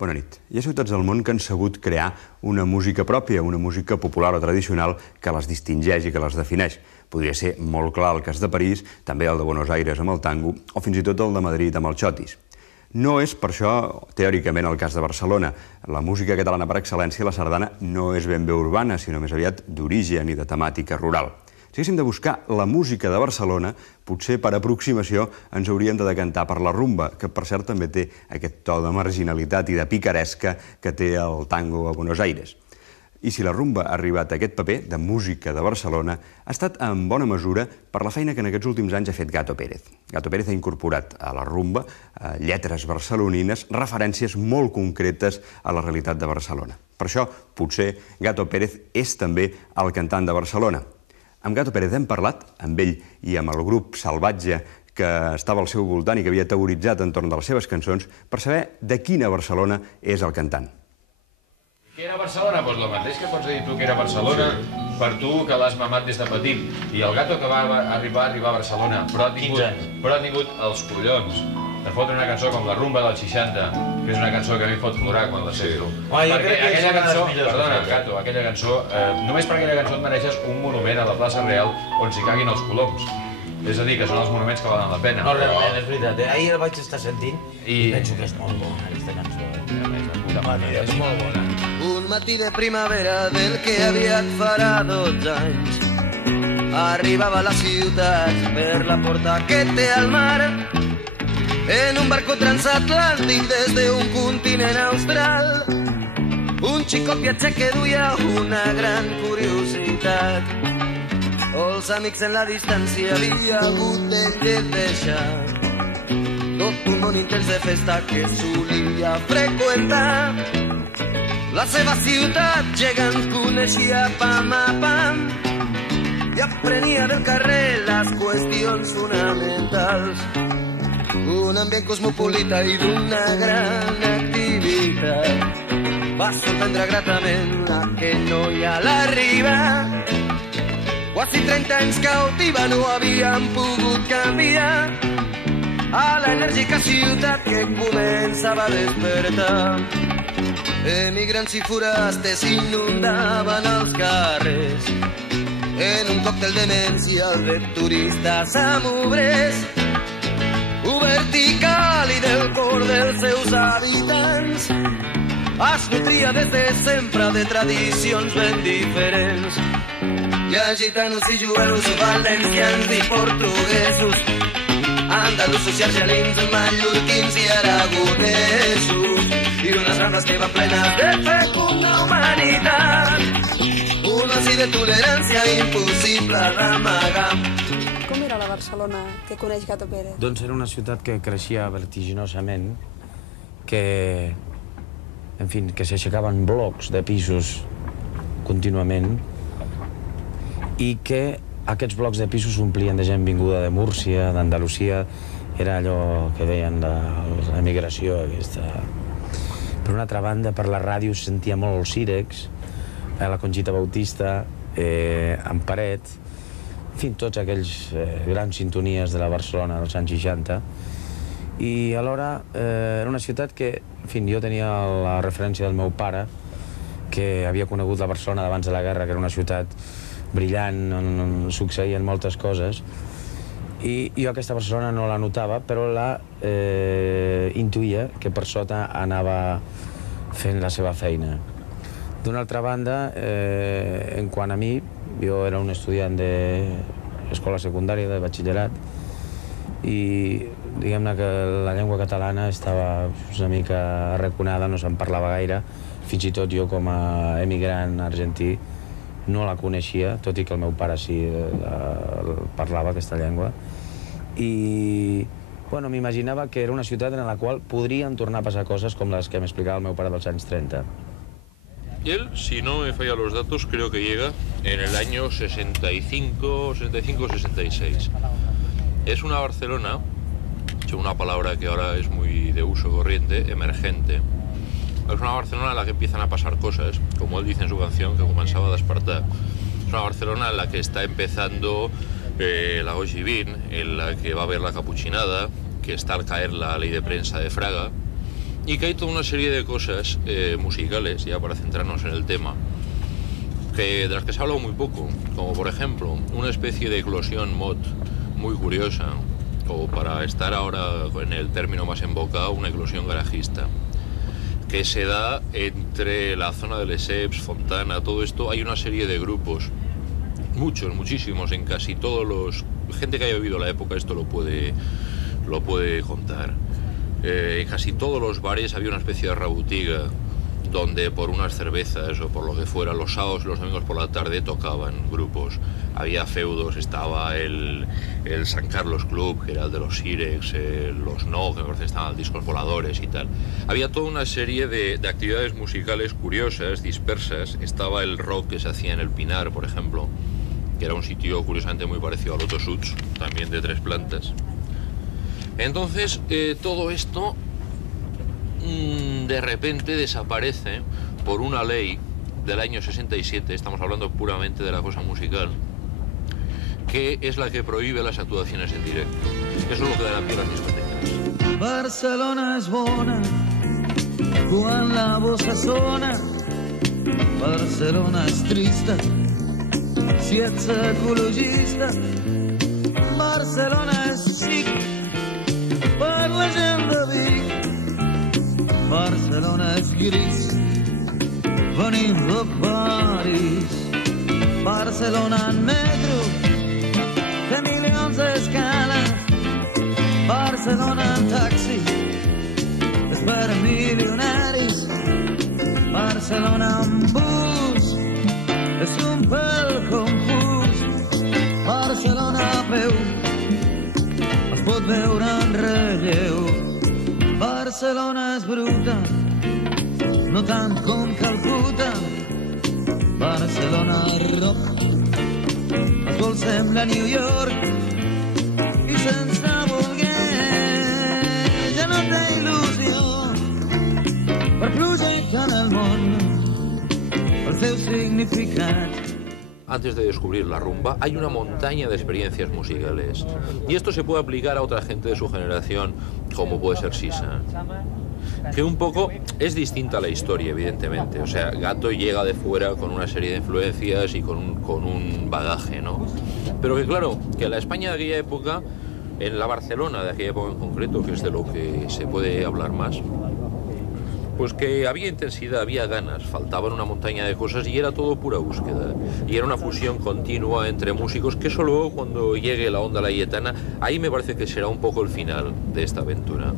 Bona nit. Hi ha ciutats del món que han sabut crear una música pròpia, una música popular o tradicional que les distingeix i que les defineix. Podria ser molt clar el cas de París, també el de Buenos Aires amb el tango, o fins i tot el de Madrid amb el xotis. No és, per això, teòricament, el cas de Barcelona. La música catalana per excel·lència, la sardana, no és ben bé urbana, sinó més aviat d'origen i de temàtica rural. Si haguéssim de buscar la música de Barcelona, potser per aproximació ens hauríem de decantar per la rumba, que per cert també té aquest to de marginalitat i de picaresca que té el tango a Buenos Aires. I si la rumba ha arribat a aquest paper de música de Barcelona, ha estat en bona mesura per la feina que en aquests últims anys ha fet Gato Pérez. Gato Pérez ha incorporat a la rumba lletres barcelonines, referències molt concretes a la realitat de Barcelona. Per això, potser, Gato Pérez és també el cantant de Barcelona. Amb Gato Pérez hem parlat, amb ell i amb el grup Salvatge que estava al seu voltant i que havia teoritzat entorn de les seves cançons, per saber de quina Barcelona és el cantant. Què era Barcelona? Doncs el mateix que pots dir tu que era Barcelona per tu que l'has mamat des de petit. I el Gato que va arribar a Barcelona, però ha tingut els collons de fotre una cançó com la rumba del 60, que és una cançó que a mi em fot plorar quan la sento. Perquè aquella cançó, perdona, Gato, aquella cançó, només per aquella cançó et mereixes un monument a la plaça Real on s'hi caguin els coloms. És a dir, que són els monuments que valen la pena. No, realment, és veritat. Ahir el vaig estar sentint i penso que és molt bona, aquesta cançó. És molt bona. Un matí de primavera del que aviat farà 12 anys arribava a la ciutat per la porta que té al mar en un barco transatlàntic des d'un continent austral. Un xicot viatger que duia una gran curiositat. Els amics en la distància havia hagut de deixar tot un bon intens de festa que solia freqüentar. La seva ciutat gegant coneixia pam a pam i aprenia del carrer les qüestions fonamentals. Un ambient cosmopolita i d'una gran activitat va sorprendre gratament aquell noi a l'arribar. Quasi 30 anys cautiva no havien pogut canviar a l'enèrgica ciutat que començava a despertar. Emigrants i forasters inundaven els carrers en un còctel de demència de turistes amb obrers. Obert i càlid el cor dels seus habitants es nutria des de sempre de tradicions ben diferents. Hi ha gitanos i jueus, valencians i portuguesos, andalusos i argelins, mallorquins i aragonesos, i unes rambles que van plenes de fecunda humanitat, un oci de tolerància impossible d'amagar. Com era la Barcelona que coneix Gato Pérez? Doncs era una ciutat que creixia vertiginosament, que, en fi, que s'aixecaven blocs de pisos contínuament i que aquests blocs de pisos s'omplien de gent vinguda de Múrcia, d'Andalusia. Era allò que deien de l'emigració aquesta. Per una altra banda, per la ràdio es sentia molt el Sírex, la Conxita Bautista, en Paret, en fi, tots aquells grans sintonies de la Barcelona dels anys 60. I alhora era una ciutat que, en fi, jo tenia la referència del meu pare, que havia conegut la Barcelona d'abans de la guerra, que era una ciutat brillant, on succeïen moltes coses, i jo aquesta Barcelona no la notava, però la intuïa que per sota anava fent la seva feina. D'una altra banda, en quant a mi, jo era un estudiant d'escola secundària, de batxillerat, i diguem-ne que la llengua catalana estava una mica arraconada, no se'n parlava gaire, fins i tot jo com a emigrant argentí no la coneixia, tot i que el meu pare sí parlava aquesta llengua. I bueno, m'imaginava que era una ciutat en la qual podrien tornar a passar coses com les que m'explicava el meu pare dels anys 30. Y él, si no me falla los datos, creo que llega en el año 65-66. Es una Barcelona, una palabra que ahora es muy de uso corriente, emergente. Es una Barcelona en la que empiezan a pasar cosas, como él dice en su canción, que comenzaba a despertar. Es una Barcelona en la que está empezando la Ojibín, en la que va a haber la capuchinada, que está al caer la ley de prensa de Fraga, y que hay toda una serie de cosas musicales, ya para centrarnos en el tema, de las que se ha hablado muy poco, como por ejemplo una especie de eclosión mod muy curiosa, o para estar ahora en el término más en boca, una eclosión garajista, que se da entre la zona de Lesseps, Fontana, todo esto. Hay una serie de grupos, muchísimos, en casi todos los... Gente que haya vivido la época esto lo puede contar. En casi todos los bares había una especie de rabutiga donde por unas cervezas o por lo que fuera, los sábados y los domingos por la tarde tocaban grupos. Había feudos, estaba el San Carlos Club, que era el de los Sirex, los No, que me parece que estaban discos voladores y tal. Había toda una serie de actividades musicales curiosas, dispersas. Estaba el rock que se hacía en el Pinar, por ejemplo, que era un sitio curiosamente muy parecido al Otto Suits, también de 3 plantas. Entonces, todo esto de repente desaparece por una ley del año 67, estamos hablando puramente de la cosa musical, que es la que prohíbe las actuaciones en directo. Eso es lo que da la pie a las discotecas. Barcelona és bona quan la bossa sona. Barcelona és trista si ets ecologista. Barcelona és xic per la gent de Vic. Barcelona és gris venint de París. Barcelona en metro té milions d'escales. Barcelona en taxi és per a milionaris. Barcelona en bus és un pèl confús. Barcelona a peu es pot veure en relleu. Barcelona és bruta, no tant com Calcuta. Barcelona rock es vol semblar a New York i sense voler ja no té il·lusió per projectar en el món el seu significat. Antes de descubrir la rumba, hay una montaña de experiencias musicales. Y esto se puede aplicar a otra gente de su generación, como puede ser Sisa, que un poco es distinta a la historia, evidentemente. O sea, Gato llega de fuera con una serie de influencias y con un bagaje, ¿no? Pero que claro, que la España de aquella época, en la Barcelona de aquella época en concreto, que es de lo que se puede hablar más, pues que había intensidad, había ganas, faltaban una montaña de cosas y era todo pura búsqueda. Y era una fusión continua entre músicos, que eso luego, cuando llegue la onda layetana, ahí me parece que será un poco el final de esta aventura.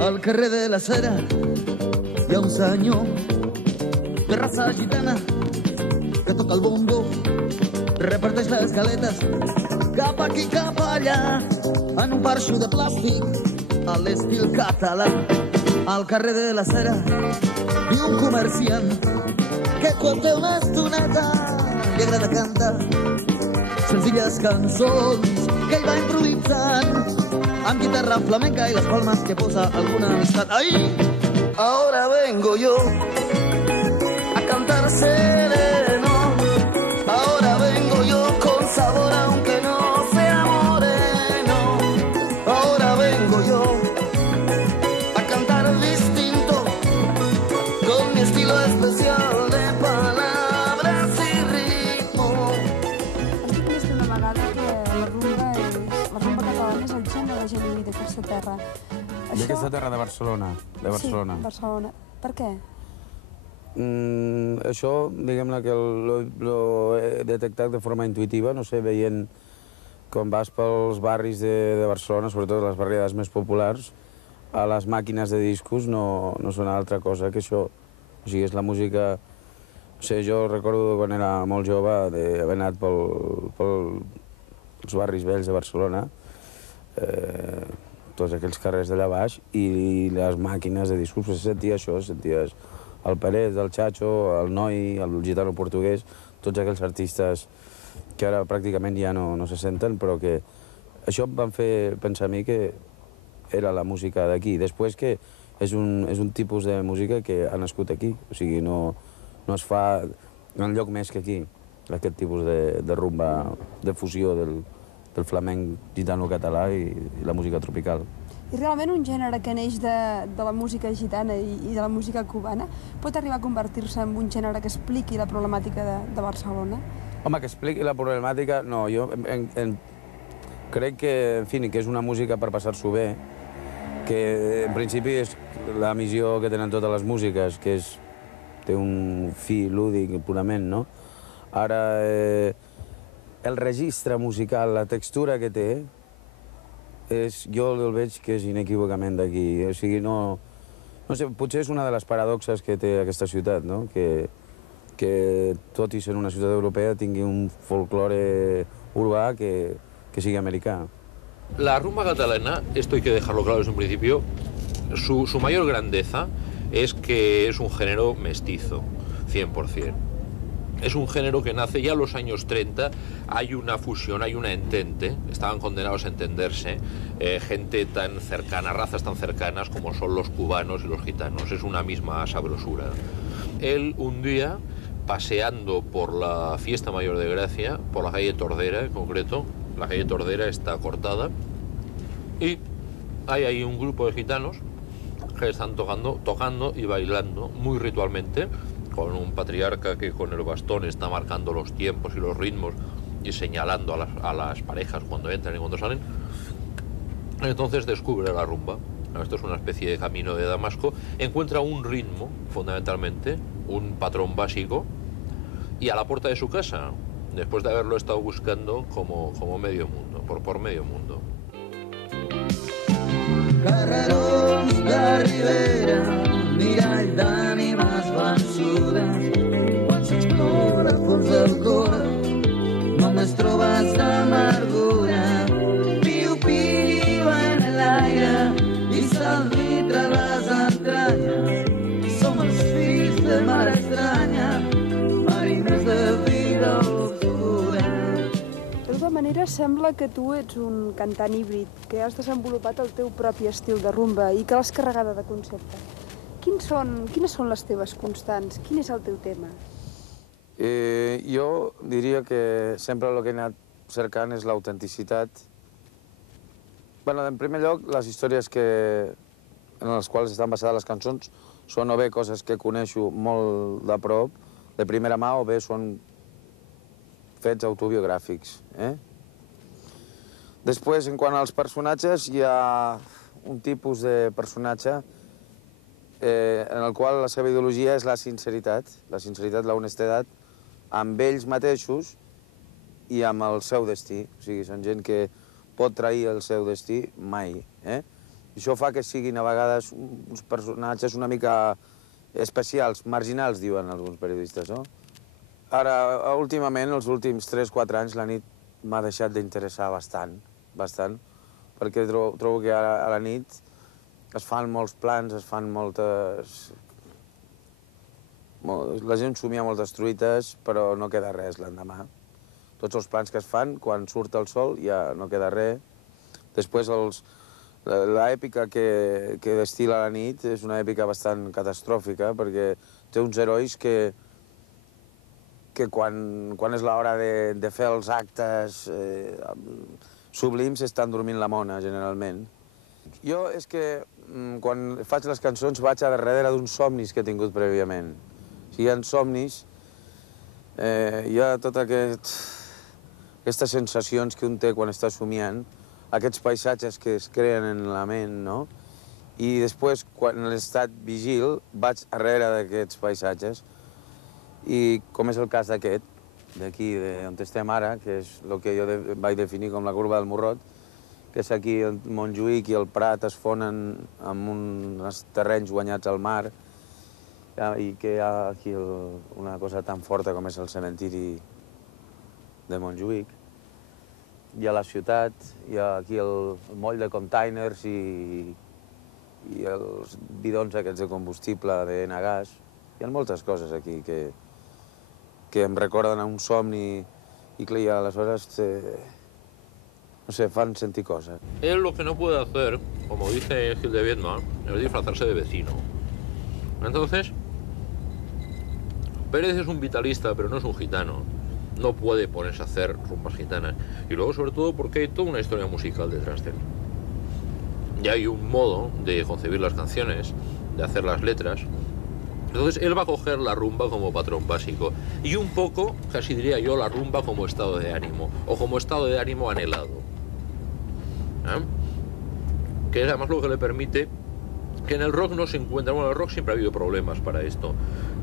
Al carrer de la Cera hi ha un senyor de raça gitana que toca el bombo, reparteix les galetes cap aquí, cap allà, en un parxo de plàstic a l'estil català. Al carrer de la Cera viu un comerciant que quan té una estoneta li agrada cantar senzilles cançons que ell va improvisant amb guitarra flamenca y las palmas que posa alguna amistad. ¡Ahí! Ahora vengo yo a cantar sereno. Ahora vengo yo con sabor aunque no sea moreno. Ahora vengo yo a cantar distinto con mi estilo especial de palabra. D'aquesta terra de Barcelona. Sí, Barcelona. Per què? Això, diguem-ne que l'ho he detectat de forma intuïtiva, no sé, veient quan vas pels barris de Barcelona, sobretot les barriades més populars, a les màquines de discos no són altra cosa que això. O sigui, és la música... No sé, jo recordo quan era molt jove d'haver anat pels barris vells de Barcelona, tots aquells carrers d'allà baix, i les màquines de discos, se sentia això, senties el Pérez, el Chacho, el Noi, el Gitano Portuguès, tots aquells artistes que ara pràcticament ja no se senten, però que això em van fer pensar a mi que era la música d'aquí. Després que és un tipus de música que ha nascut aquí, o sigui, no es fa enlloc més que aquí, aquest tipus de rumba, de fusió del flamenc gitano-català i la música tropical. I realment un gènere que neix de la música gitana i de la música cubana pot arribar a convertir-se en un gènere que expliqui la problemàtica de Barcelona? Home, que expliqui la problemàtica... No, jo crec que, en fi, que és una música per passar-s'ho bé, que en principi és la missió que tenen totes les músiques, que té un fi lúdic purament, no? Ara, el registre musical, la textura que té, jo el veig que és inequívocament d'aquí. O sigui, no sé, potser és una de les paradoxes que té aquesta ciutat, no? Que tot i ser una ciutat europea tingui un folklore urbà que sigui americà. La rumba catalana, esto hay que dejarlo claro desde un principio, su mayor grandeza es que es un género mestizo, 100%. Es un género que nace ya en los años 30, hay una fusión, hay una entente, estaban condenados a entenderse, gente tan cercana, razas tan cercanas como son los cubanos y los gitanos, es una misma sabrosura. Él un día, paseando por la Fiesta Mayor de Gracia, por la calle Tordera en concreto, la calle Tordera está cortada, y hay ahí un grupo de gitanos que están tocando y bailando muy ritualmente, con un patriarca que con el bastón está marcando los tiempos y los ritmos y señalando a las parejas cuando entran y cuando salen. Entonces descubre la rumba. Esto es una especie de camino de Damasco. Encuentra un ritmo, fundamentalmente, un patrón básico, y a la puerta de su casa, después de haberlo estado buscando como medio mundo, por medio mundo. Carrerons de Ribera, mirall d'ànimes vençudes. Quan s'explora a fons del cor, només trobes d'amargura. Piu-piu en l'aire i s'alvitra les entranyes. Som els fills de mare estranya, mariners de vida obscura. De tota manera, sembla que tu ets un cantant híbrid, que has desenvolupat el teu propi estil de rumba i que l'has carregada de concepte. Quines són les teves constants? Quin és el teu tema? Jo diria que sempre el que he anat cercant és l'autenticitat. En primer lloc, les històries en les quals estan basades les cançons són o bé coses que coneixo molt de prop, de primera mà, o bé són fets autobiogràfics. Després, en quant als personatges, hi ha un tipus de personatge en el qual la seva ideologia és la sinceritat, la honestedat, amb ells mateixos i amb el seu destí. O sigui, són gent que pot trair el seu destí mai. Això fa que siguin a vegades uns personatges una mica especials, marginals, diuen alguns periodistes, no? Ara, últimament, els últims 3-4 anys, la nit m'ha deixat d'interessar bastant, perquè trobo que a la nit es fan molts plans, es fan moltes... La gent somia moltes truites, però no queda res l'endemà. Tots els plans que es fan, quan surt el sol, ja no queda res. Després, l'èpica que destila la nit és una èpica bastant catastròfica, perquè té uns herois que quan és l'hora de fer els actes sublims estan dormint la mona, generalment. Jo és que quan faig les cançons vaig a darrere d'uns somnis que he tingut prèviament. O sigui, hi ha somnis, hi ha totes aquestes sensacions que un té quan està somiant, aquests paisatges que es creen en la ment, no? I després, quan he estat vigil, vaig darrere d'aquests paisatges i com és el cas d'aquest, d'aquí, on estem ara, que és el que jo vaig definir com la curva del Morrot, que és aquí el Montjuïc i el Prat es fonen amb uns terrenys guanyats al mar i que hi ha aquí una cosa tan forta com és el cementiri de Montjuïc. Hi ha la ciutat, hi ha aquí el moll de containers i els bidons aquests de combustible de Enagás. Hi ha moltes coses aquí que em recorden a un somni i que aleshores, no sé, fan sentir cosas. Él lo que no puede hacer, como dice Gil de Viedma, es disfrazarse de vecino. Entonces, Pérez es un vitalista, pero no es un gitano. No puede ponerse a hacer rumbas gitanas. Y luego, sobre todo, porque hay toda una historia musical detrás de él. Y hay un modo de concebir las canciones, de hacer las letras. Entonces, él va a coger la rumba como patrón básico. Y un poco, casi diría yo, la rumba como estado de ánimo. O como estado de ánimo anhelado. Que es además lo que le permite que en el rock no se encuentra. Bueno, en el rock siempre ha habido problemas para esto.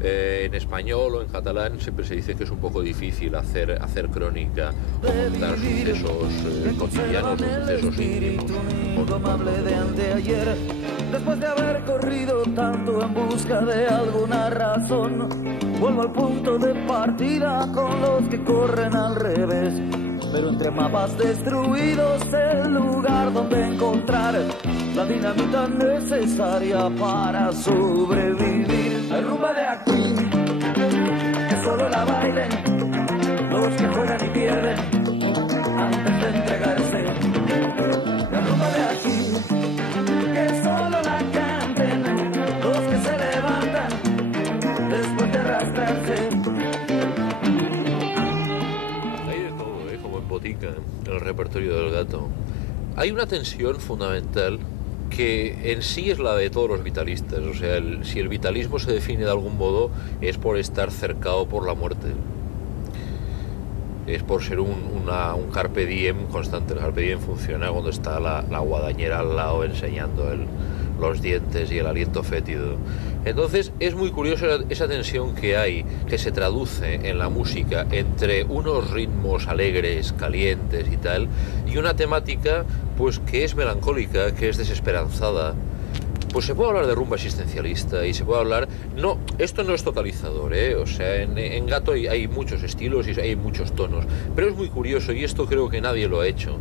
En español o en catalán siempre se dice que es un poco difícil hacer crónica o contar sucesos cotidianos o sucesos íntimos. De anteayer, después de haber corrido tanto en busca de alguna razón, vuelvo al punto de partida con los que corren al revés. Pero entre mapas destruidos, el lugar donde encontrar la dinamita necesaria para sobrevivir. Hay rumba de aquí, que solo la bailen los que juegan y pierden antes de entregarse. La rumba de aquí, que solo la canten los que se levantan después de arrastrarse. En el repertorio del Gato. Hay una tensión fundamental que en sí es la de todos los vitalistas. O sea, si el vitalismo se define de algún modo es por estar cercado por la muerte. Es por ser un carpe diem constante. El carpe diem funciona cuando está la guadañera al lado enseñando los dientes y el aliento fétido. Entonces es muy curioso esa tensión que hay, que se traduce en la música entre unos ritmos alegres, calientes y tal, y una temática pues que es melancólica, que es desesperanzada. Pues se puede hablar de rumba existencialista y se puede hablar... No, esto no es totalizador, ¿eh? O sea, en Gato hay muchos estilos y hay muchos tonos, pero es muy curioso, y esto creo que nadie lo ha hecho,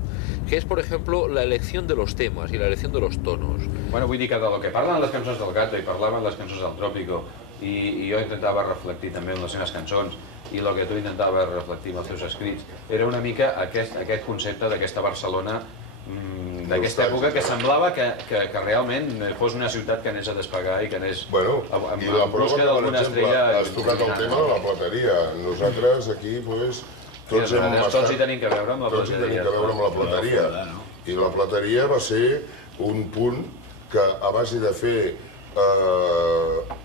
que és, per exemple, la elecció de los temas i la elecció de los tonos. Bueno, vull dir que de lo que parlen les cançons del Gato i parlaven les cançons del Trópico, i jo intentava reflectir també en les seves cançons, i el que tu intentaves reflectir en els teus escrits, era una mica aquest concepte d'aquesta Barcelona d'aquesta època que semblava que realment fos una ciutat que anés a despegar i que anés en busca d'alguna estrella. Has tocat el tema de la plateria. Nosaltres aquí, tots hi tenim que veure amb la plateria. I la plateria va ser un punt que, a base de fer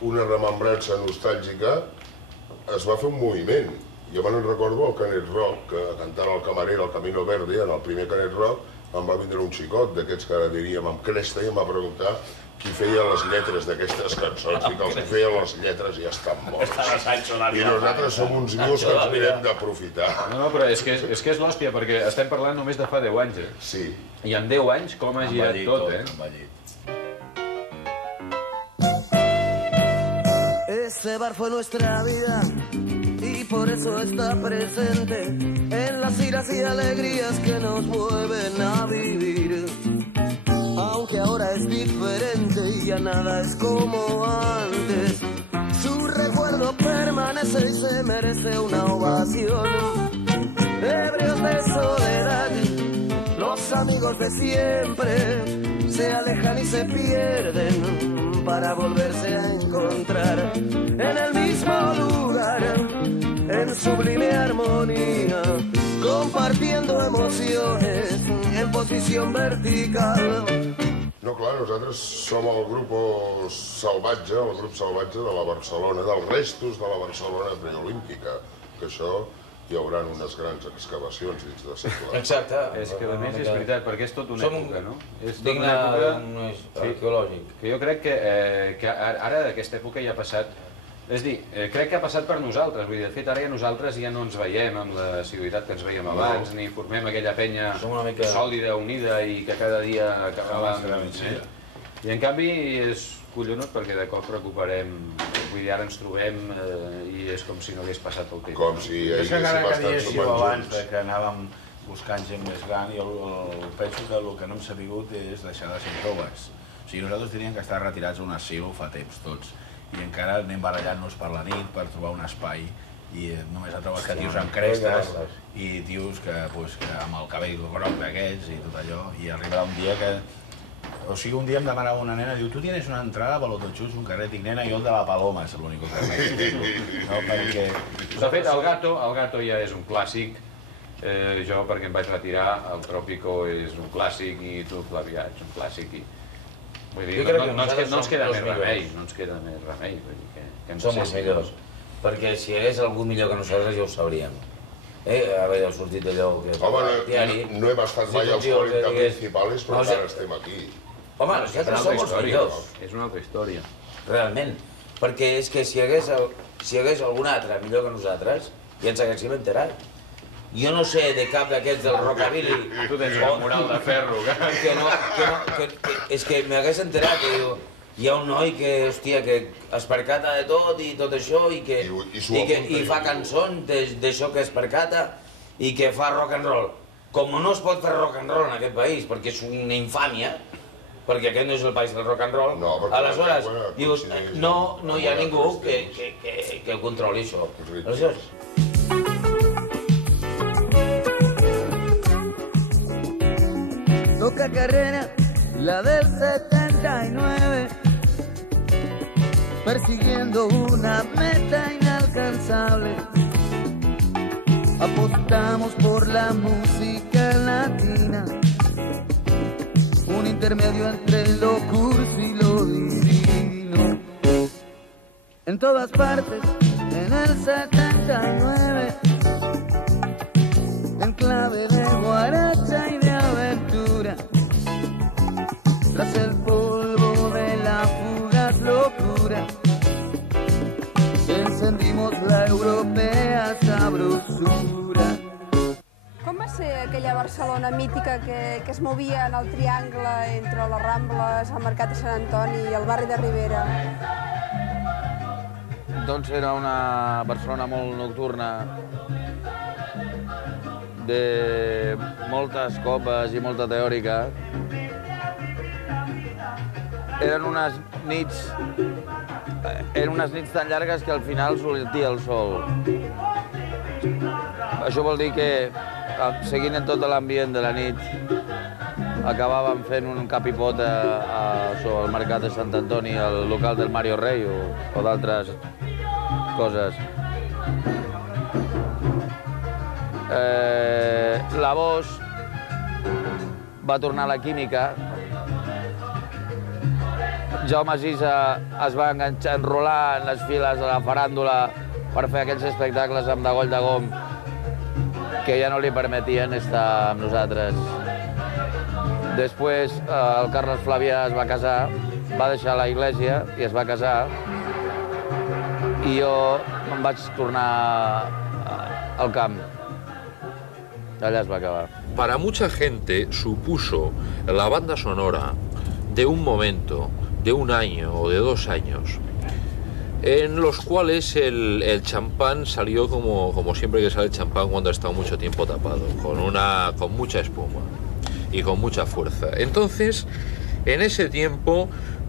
una remembrança nostàlgica, es va fer un moviment. Jo me'n recordo el Canet Rock, que cantant el Camarero, el Camino Verde, en el primer Canet Rock, em va vindre un xicot d'aquests que ara diríem amb cresta i em va preguntar qui feia les lletres d'aquestes cançons. I que els que feien les lletres ja estan morts. I nosaltres som uns vius que ens mirem d'aprofitar. No, però és que és l'hòstia, perquè estem parlant només de fa 10 anys, eh? Sí. I en 10 anys com ha girat tot, eh? Este bar fue nuestra vida y por eso está presente en las iras y alegrías que nos mueven a vivir. Aunque ahora es diferente y ya nada es como antes, su recuerdo permanece y se merece una ovación. Ebrios de soledad, los amigos de siempre se alejan y se pierden para volverse a encontrar en el mismo lugar, en sublime armonía, compartiendo emociones en posición vertical. No, clar, nosaltres som el grup salvatge, de la Barcelona, dels restos de la Barcelona preolímpica, que això hi haurà unes grans excavacions dins de segle. Exacte. És que a més és veritat, perquè és tot una època, no? És tot digne una d'un època arqueològic. que jo crec que ara aquesta època ja ha passat. És a dir, crec que ha passat per nosaltres. Vull dir, de fet, ara ja nosaltres ja no ens veiem amb la seguitat que ens veiem abans, ni formem aquella penya sòlida, unida i que cada dia acabàvem... I en canvi és collonut perquè de cop recuperem, vull dir, ara ens trobem i és com si no hagués passat el temps. Com si haguéssim estat sopant abans que anàvem buscant gent més gran i penso que el que no hem sabut és deixar de ser joves. O sigui, nosaltres teníem que estar retirats a un asil fa temps tots i encara anem barallant-nos per la nit per trobar un espai i només ha trobat que tios amb crestes i tios que amb el cabell groc d'aquests i tot allò i arribarà un dia que... O sigui, un dia em demanava una nena, diu, tu tienes una entrada per l'Autochus, un carrer, dic, nena, jo el de la Paloma és l'únic que veig. No, perquè... De fet, el Gato ja és un clàssic. Jo, perquè em vaig retirar, el Trópico és un clàssic i tu, Flavià, ets un clàssic. Vull dir, no ens queda més remei, no ens queda més remei. Som els millors, perquè si hi hagués algú millor que nosaltres ja ho sabríem. Haver sortit d'allò que... Home, no hem estat mai als 40 principals, però encara estem aquí. Home, nosaltres som els millors. És una altra història. Realment. Perquè és que si hi hagués algun altre millor que nosaltres, ja ens haguéssim enterat. Jo no sé de cap d'aquests del rockabilly... Tu tens una moral de ferro. És que m'hagués enterat que hi ha un noi que, hòstia, que es percata de tot i tot això i fa cançons d'això que es percata i que fa rock and roll. Com no es pot fer rock and roll en aquest país, perquè és una infàmia, perquè aquest no és el país del rock and roll, aleshores dius, no hi ha ningú que controli això. Aleshores... Toca carrera, la del 79, persiguiendo una meta inalcanzable. Apostamos por la música latina, un intermedio entre lo cursi y lo divino. En todas partes, en el 79, en clave de guaracha y de aventura, tras el polvo de la fugaz locura, encendimos la europea sabrosura. Com va ser aquella Barcelona mítica que es movia en el triangle entre les Rambles, el Mercat de Sant Antoni i el barri de Ribera? Doncs era una Barcelona molt nocturna, de moltes copes i molta teòrica. Eren unes nits tan llargues que al final sortia el sol. Això vol dir que, seguint en tot l'ambient de la nit, acabàvem fent un cap i pota al Mercat de Sant Antoni, al local del Mario Rey o d'altres coses. La Bosch va tornar a la química. Jaume Sisa es va enrolar en les files de la faràndula per fer aquells espectacles amb Degoll de Gom que ja no li permetien estar amb nosaltres. Després el Carles Flavià es va casar, va deixar la Iglesia i es va casar i jo em vaig tornar al camp. Allá es va a acabar. Para mucha gente supuso la banda sonora de un momento, de un año o de 2 años, en los cuales el champán salió como siempre que sale el champán cuando ha estado mucho tiempo tapado, con mucha espuma y con mucha fuerza. Entonces, en ese tiempo,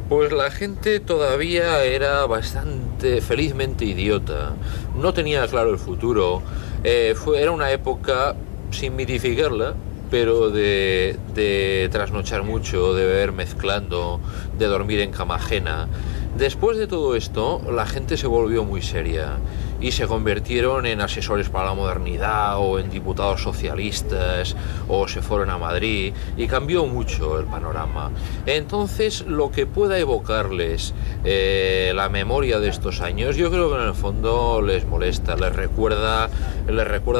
pues la gente todavía era bastante felizmente idiota, no tenía claro el futuro, era una época, sin mitificarla, pero de trasnochar mucho, de beber mezclando, de dormir en cama ajena, Después de todo esto, la gente se volvió muy seria y se convirtieron en asesores para la modernidad o en diputados socialistas o se fueron a Madrid y cambió mucho el panorama. Entonces, lo que pueda evocarles la memoria de estos años, yo creo que en el fondo les molesta, les recuerda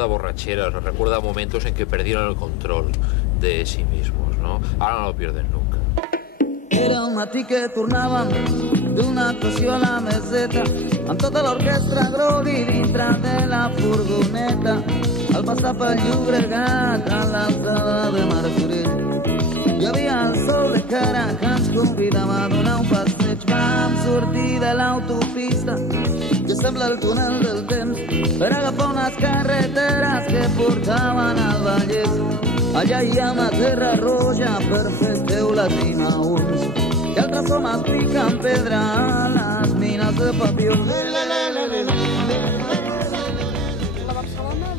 borracheras, les recuerda momentos en que perdieron el control de sí mismos, ¿no? Ahora no lo pierden nunca. Era un matí que tornàvem d'una actuació a la meseta amb tota l'orquestra grogui dintre de la furgoneta al passar pel Llobregat a l'alçada de Martorell. Hi havia el sol de cara que ens convidava a donar un passeig. Vam sortir de l'autopista que sembla el túnel del temps per agafar unes carreteres que portaven al Vallès. Allà hi ha una terra roja per fer teulatina a uns i altres homes piquen pedra a les mines de papió. La Barcelona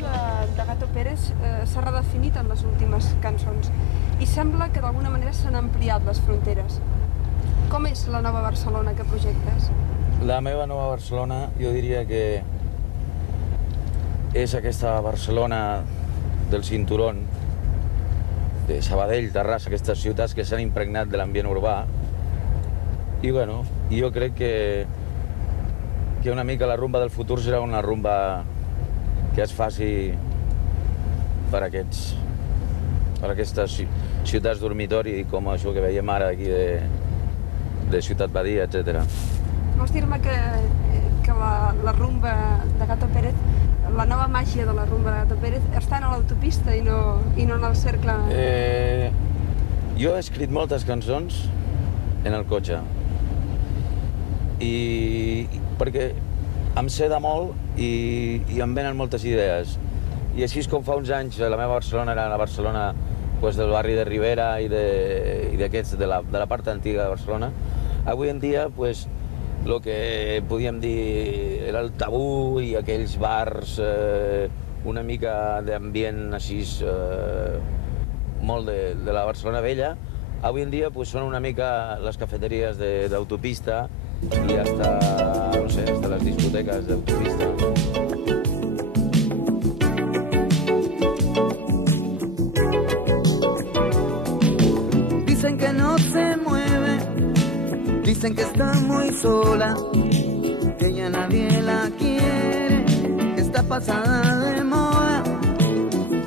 de Gato Pérez s'ha redefinit en les últimes cançons i sembla que d'alguna manera s'han ampliat les fronteres. Com és la nova Barcelona que projectes? La meva nova Barcelona jo diria que és aquesta Barcelona del cinturón, de Sabadell, Terrassa, aquestes ciutats que s'han impregnat de l'ambient urbà. I bueno, jo crec que una mica la rumba del futur serà una rumba que es faci per aquestes ciutats dormitori com això que veiem ara aquí de Ciutat Badia, etc. Vols dir-me que la rumba de Gato Pérez, la nova màgia de la rumba de Gato Pérez està a l'autopista i no en el cercle? Jo he escrit moltes cançons en el cotxe perquè em seda molt i em venen moltes idees. I així com fa uns anys la meva Barcelona era la Barcelona del barri de Ribera i d'aquests, de la part antiga de Barcelona, avui en dia el que podíem dir era el tabú i aquells bars, una mica d'ambient així, molt de la Barcelona vella. Avui en dia són una mica les cafeteries d'autopista i hasta les discoteques d'autopista. Dicen que no se mueve, dicen que está muy sola, que ya nadie la quiere, que está pasada de moda.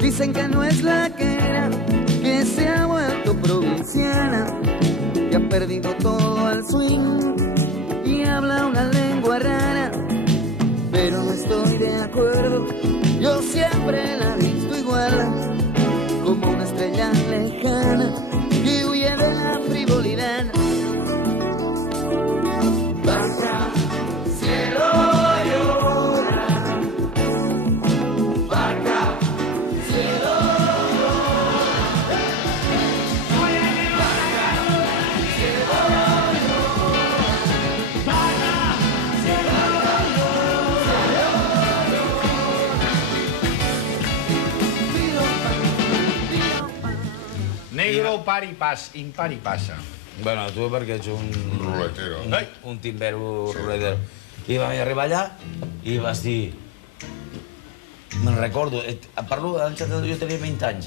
Dicen que no es la que era, que se ha vuelto provinciana, que ha perdido todo el swing y habla una lengua rara. Pero no estoy de acuerdo, yo siempre la he visto igual, como una estrella lejana que huye de la frivolidad. Baja, cielo llora, baja, cielo llora, baja, cielo llora, baja, cielo llora. Negro par i pas, impar i passa. Bueno, tu perquè ets un timbero ruletero. I vam arribar allà i vas dir... Me'n recordo, parlo d'anys que jo tenia 20 anys,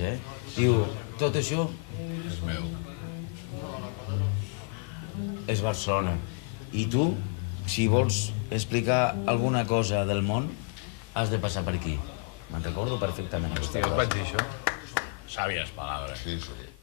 Diu, tot això... És meu. És Barcelona. I tu, si vols explicar alguna cosa del món, has de passar per aquí. Me'n recordo perfectament. Hòstia, et vaig dir això? Sàvies paraules. Sí, sí.